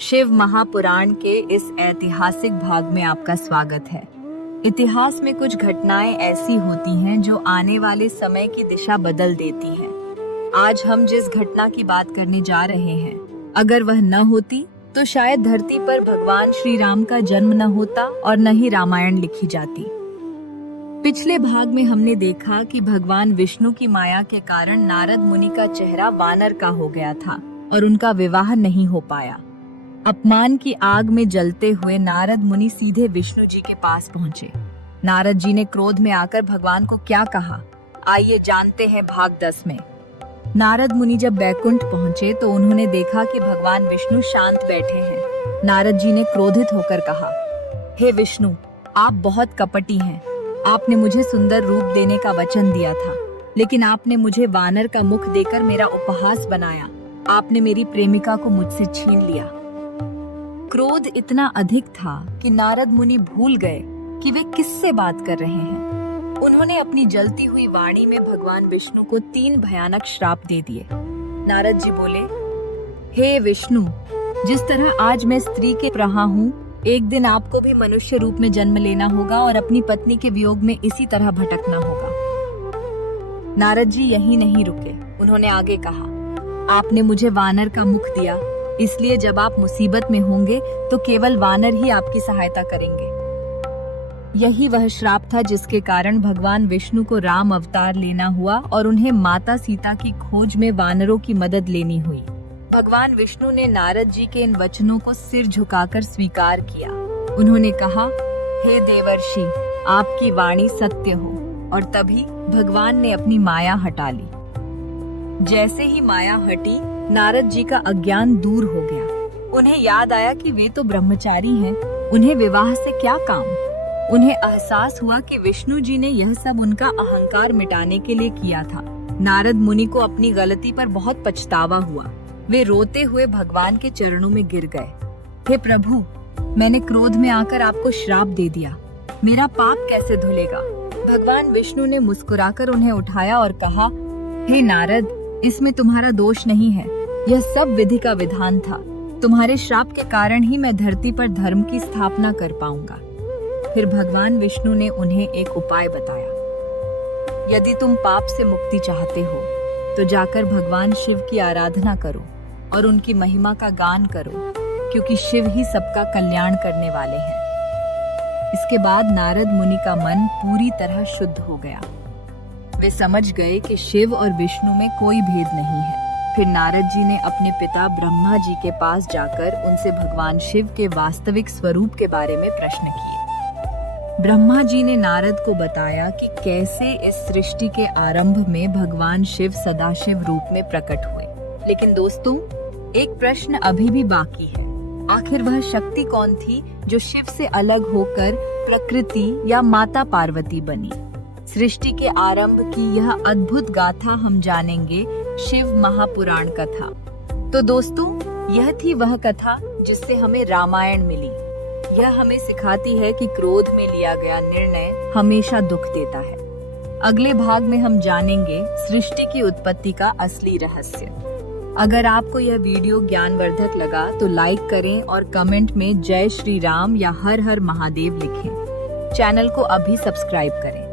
शिव महापुराण के इस ऐतिहासिक भाग में आपका स्वागत है। इतिहास में कुछ घटनाएं ऐसी होती हैं जो आने वाले समय की दिशा बदल देती हैं। आज हम जिस घटना की बात करने जा रहे हैं, अगर वह न होती तो शायद धरती पर भगवान श्री राम का जन्म न होता और न ही रामायण लिखी जाती। पिछले भाग में हमने देखा कि भगवान विष्णु की माया के कारण नारद मुनि का चेहरा वानर का हो गया था और उनका विवाह नहीं हो पाया। अपमान की आग में जलते हुए नारद मुनि सीधे विष्णु जी के पास पहुंचे। नारद जी ने क्रोध में आकर भगवान को क्या कहा, आइए जानते हैं भाग 10 में। नारद मुनि जब बैकुंठ पहुंचे तो उन्होंने देखा कि भगवान विष्णु शांत बैठे हैं। नारद जी ने क्रोधित होकर कहा, हे विष्णु, आप बहुत कपटी हैं। आपने मुझे सुंदर रूप देने का वचन दिया था, लेकिन आपने मुझे वानर का मुख देकर मेरा उपहास बनाया। आपने मेरी प्रेमिका को मुझसे छीन लिया। क्रोध इतना अधिक था कि नारद मुनि भूल गए कि वे किससे बात कर रहे हैं। उन्होंने अपनी जलती हुई वाणी में भगवान विष्णु को 3 भयानक श्राप दे दिए। नारद जी बोले, हे विष्णु, जिस तरह आज मैं स्त्री के रहा हूँ, एक दिन आपको भी मनुष्य रूप में जन्म लेना होगा और अपनी पत्नी के वियोग में इसी तरह भटकना होगा। नारद जी यहीं नहीं रुके, उन्होंने आगे कहा, आपने मुझे वानर का मुख दिया, इसलिए जब आप मुसीबत में होंगे तो केवल वानर ही आपकी सहायता करेंगे। यही वह श्राप था जिसके कारण भगवान विष्णु को राम अवतार लेना हुआ और उन्हें माता सीता की खोज में वानरों की मदद लेनी हुई। भगवान विष्णु ने नारद जी के इन वचनों को सिर झुकाकर स्वीकार किया। उन्होंने कहा, हे देवर्षि, आपकी वाणी सत्य हो। और तभी भगवान ने अपनी माया हटा ली। जैसे ही माया हटी, नारद जी का अज्ञान दूर हो गया। उन्हें याद आया कि वे तो ब्रह्मचारी हैं, उन्हें विवाह से क्या काम। उन्हें एहसास हुआ कि विष्णु जी ने यह सब उनका अहंकार मिटाने के लिए किया था। नारद मुनि को अपनी गलती पर बहुत पछतावा हुआ। वे रोते हुए भगवान के चरणों में गिर गए। हे प्रभु, मैंने क्रोध में आकर आपको श्राप दे दिया, मेरा पाप कैसे धुलेगा। भगवान विष्णु ने मुस्कुराकर उन्हें उठाया और कहा, हे नारद, इसमें तुम्हारा दोष नहीं है, यह सब विधि का विधान था। तुम्हारे श्राप के कारण ही मैं धरती पर धर्म की स्थापना कर पाऊंगा। फिर भगवान विष्णु ने उन्हें एक उपाय बताया। यदि तुम पाप से मुक्ति चाहते हो तो जाकर भगवान शिव की आराधना करो और उनकी महिमा का गान करो, क्योंकि शिव ही सबका कल्याण करने वाले हैं। इसके बाद नारद मुनि का मन पूरी तरह शुद्ध हो गया। वे समझ गए कि शिव और विष्णु में कोई भेद नहीं है। फिर नारद जी ने अपने पिता ब्रह्मा जी के पास जाकर उनसे भगवान शिव के वास्तविक स्वरूप के बारे में प्रश्न किए। ब्रह्मा जी ने नारद को बताया कि कैसे इस सृष्टि के आरंभ में भगवान शिव सदाशिव रूप में प्रकट हुए। लेकिन दोस्तों, एक प्रश्न अभी भी बाकी है। आखिर वह शक्ति कौन थी जो शिव से अलग होकर प्रकृति या माता पार्वती बनी। सृष्टि के आरंभ की यह अद्भुत गाथा हम जानेंगे शिव महापुराण कथा। तो दोस्तों, यह थी वह कथा जिससे हमें रामायण मिली। यह हमें सिखाती है कि क्रोध में लिया गया निर्णय हमेशा दुख देता है। अगले भाग में हम जानेंगे सृष्टि की उत्पत्ति का असली रहस्य। अगर आपको यह वीडियो ज्ञानवर्धक लगा तो लाइक करें और कमेंट में जय श्री राम या हर हर महादेव लिखें। चैनल को अभी सब्सक्राइब करें।